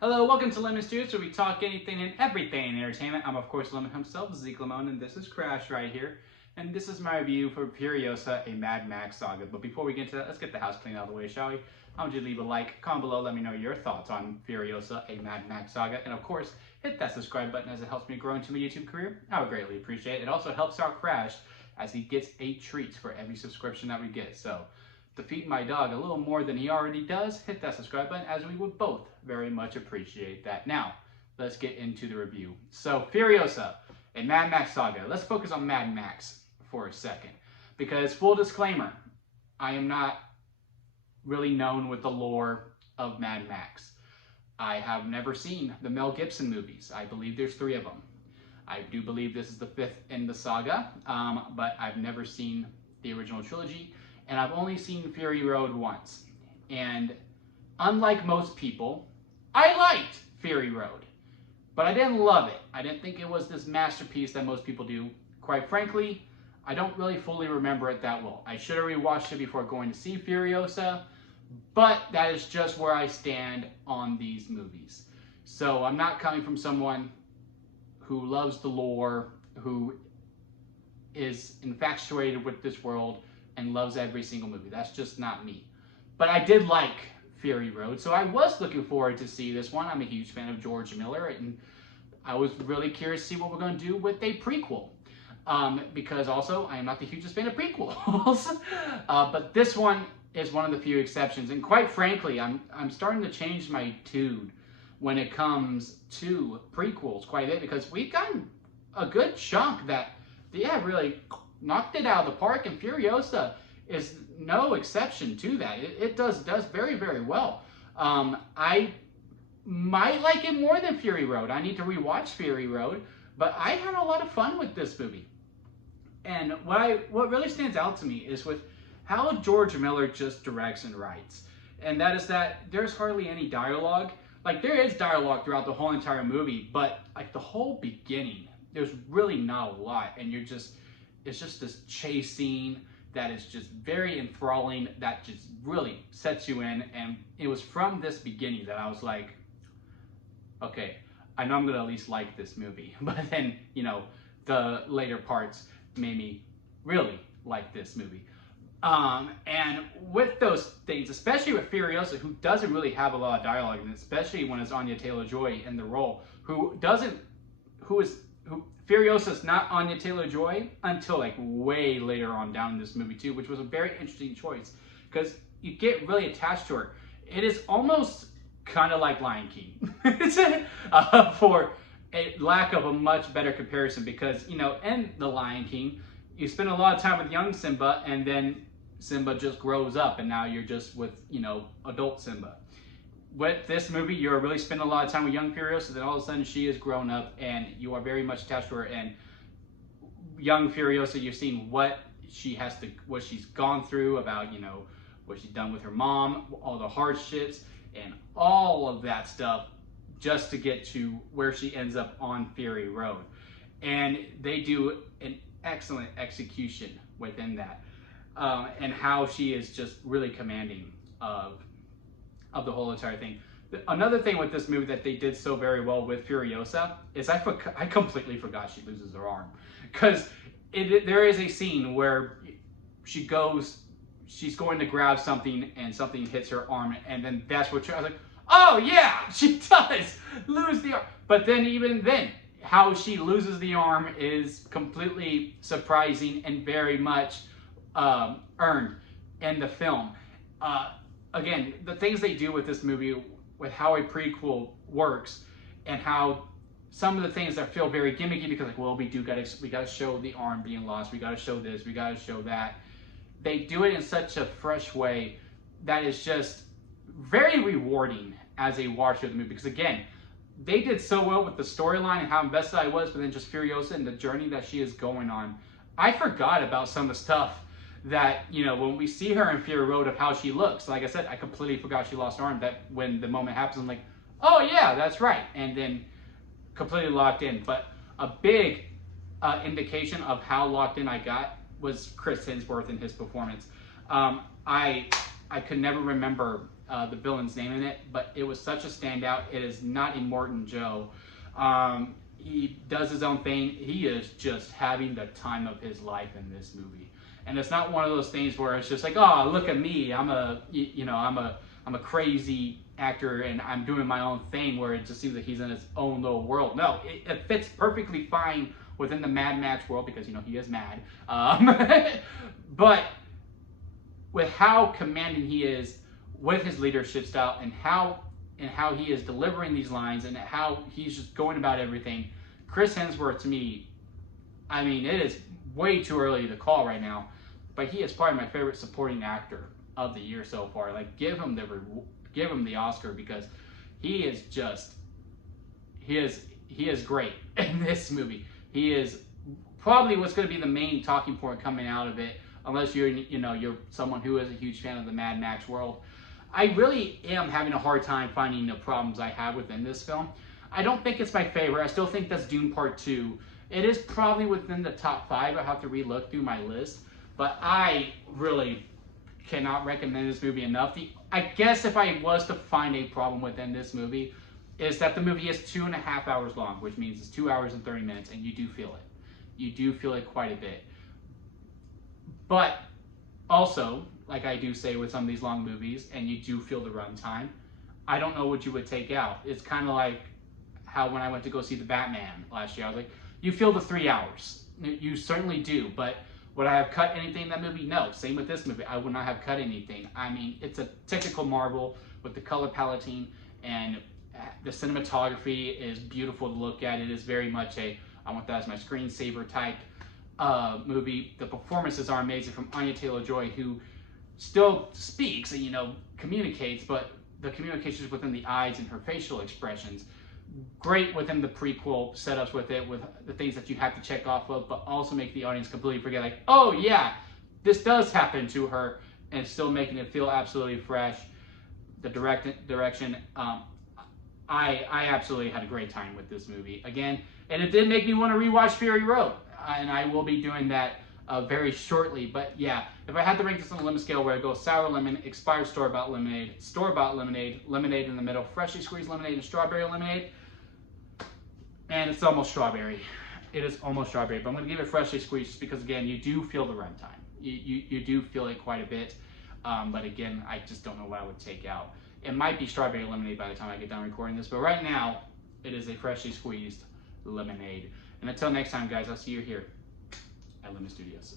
Hello, welcome to Lemon Studios, where we talk anything and everything in entertainment. I'm, of course, Lemon himself, Zeke Lemon, and this is Crash right here. And this is my review for Furiosa, a Mad Max saga. But before we get into that, let's get the house clean out of the way, shall we? I want you to leave a like, comment below, let me know your thoughts on Furiosa, a Mad Max saga. And, of course, hit that subscribe button as it helps me grow into my YouTube career. I would greatly appreciate it. It also helps out Crash as he gets a treat for every subscription that we get. So, to feed my dog a little more than he already does, hit that subscribe button, as we would both very much appreciate that. Now, let's get into the review. So, Furiosa, a Mad Max saga. Let's focus on Mad Max for a second, because full disclaimer, I am not really known with the lore of Mad Max. I have never seen the Mel Gibson movies. I believe there's 3 of them. I do believe this is the 5th in the saga, but I've never seen the original trilogy. And I've only seen Fury Road once. And unlike most people, I liked Fury Road. But I didn't love it. I didn't think it was this masterpiece that most people do. Quite frankly, I don't really fully remember it that well. I should have rewatched it before going to see Furiosa. But that is just where I stand on these movies. So I'm not coming from someone who loves the lore, who is infatuated with this world, and loves every single movie. That's just not me. But I did like Fury Road, so I was looking forward to see this one. I'm a huge fan of George Miller, and I was really curious to see what we're going to do with a prequel. Because also, I am not the hugest fan of prequels. But this one is one of the few exceptions. And quite frankly, I'm starting to change my tune when it comes to prequels quite a bit, because we've gotten a good chunk that, yeah, really knocked it out of the park, and Furiosa is no exception to that. It does very, very well. I might like it more than Fury Road. I need to rewatch Fury Road, but I had a lot of fun with this movie. And what really stands out to me is with how George Miller just directs and writes. And that is that there's hardly any dialogue. Like, there is dialogue throughout the whole entire movie, but like the whole beginning, there's really not a lot, and it's just this chase scene that is just very enthralling, that just really sets you in. And it was from this beginning that I was like, okay, I know I'm gonna at least like this movie. But then, you know, the later parts made me really like this movie. And with those things, especially with Furiosa, who doesn't really have a lot of dialogue, and especially when it's Anya Taylor-Joy in the role, Furiosa's not Anya Taylor-Joy until like way later on down in this movie too, which was a very interesting choice, because you get really attached to her. It is almost kind of like Lion King, for a lack of a much better comparison, because, you know, in The Lion King, you spend a lot of time with young Simba, and then Simba just grows up, and now you're just with, you know, adult Simba. With this movie, you're really spending a lot of time with young Furiosa, then all of a sudden she is grown up, and you are very much attached to her. And young Furiosa, you've seen what she's gone through, about, you know, what she's done with her mom, all the hardships, and all of that stuff, just to get to where she ends up on Fury Road. And they do an excellent execution within that, and how she is just really commanding of the whole entire thing. Another thing with this movie that they did so very well with Furiosa is I completely forgot she loses her arm, because there is a scene where she's going to grab something and something hits her arm, and then that's what I was like, oh yeah, she does lose the arm. But then even then, how she loses the arm is completely surprising and very much earned in the film. Again, the things they do with this movie, with how a prequel works, and how some of the things that feel very gimmicky, because like, well, we gotta show the arm being lost, we gotta show this, we gotta show that. They do it in such a fresh way that is just very rewarding as a watcher of the movie. Because again, they did so well with the storyline and how invested I was, but then just Furiosa and the journey that she is going on. I forgot about some of the stuff that, you know, when we see her in Fury Road, of how she looks. Like I said, I completely forgot she lost her arm. That when the moment happens, I'm like, oh yeah, that's right. And then completely locked in. But a big indication of how locked in I got was Chris Hemsworth and his performance. I could never remember the villain's name in it, but it was such a standout. It is not a Morton Joe. He does his own thing. He is just having the time of his life in this movie. And it's not one of those things where it's just like, oh, look at me. I'm a crazy actor and I'm doing my own thing, where it just seems like he's in his own little world. No, it fits perfectly fine within the Mad Max world, because, he is mad. But with how commanding he is with his leadership style, and how he is delivering these lines, and how he's just going about everything, Chris Hemsworth, to me, I mean, it is way too early to call right now, but he is probably my favorite supporting actor of the year so far. Like, give him the Oscar, because he is great in this movie. He is probably what's going to be the main talking point coming out of it, unless you're someone who is a huge fan of the Mad Max world. I really am having a hard time finding the problems I have within this film. I don't think it's my favorite. I still think that's Dune Part 2. It is probably within the top 5. I have to re-look through my list, but I really cannot recommend this movie enough. I guess if I was to find a problem within this movie, is that the movie is 2.5 hours long, which means it's 2 hours and 30 minutes, and you do feel it. You do feel it quite a bit. But also, like I do say with some of these long movies, and you do feel the runtime, I don't know what you would take out. It's kind of like how when I went to go see the Batman last year, I was like, you feel the 3 hours. You certainly do, but would I have cut anything in that movie? No. Same with this movie. I would not have cut anything. I mean, it's a technical marvel with the color paletting, and the cinematography is beautiful to look at. It is very much I want that as my screensaver type movie. The performances are amazing from Anya Taylor-Joy, who still speaks and communicates, but the communication is within the eyes and her facial expressions. Great within the prequel setups with it, with the things that you have to check off of, but also make the audience completely forget, like, oh yeah, this does happen to her, and still making it feel absolutely fresh. The direction, I absolutely had a great time with this movie. Again, and it did make me want to rewatch Fury Road, and I will be doing that very shortly. But yeah, if I had to rank this on a lemon scale, where I go sour lemon, expired store-bought lemonade, lemonade in the middle, freshly squeezed lemonade, and strawberry lemonade, and it's almost strawberry. It is almost strawberry, but I'm going to give it freshly squeezed just because, again, you do feel the runtime. You do feel it quite a bit, but again, I just don't know what I would take out. It might be strawberry lemonade by the time I get done recording this, but right now, it is a freshly squeezed lemonade. And until next time, guys, I'll see you here at Lemon Studios.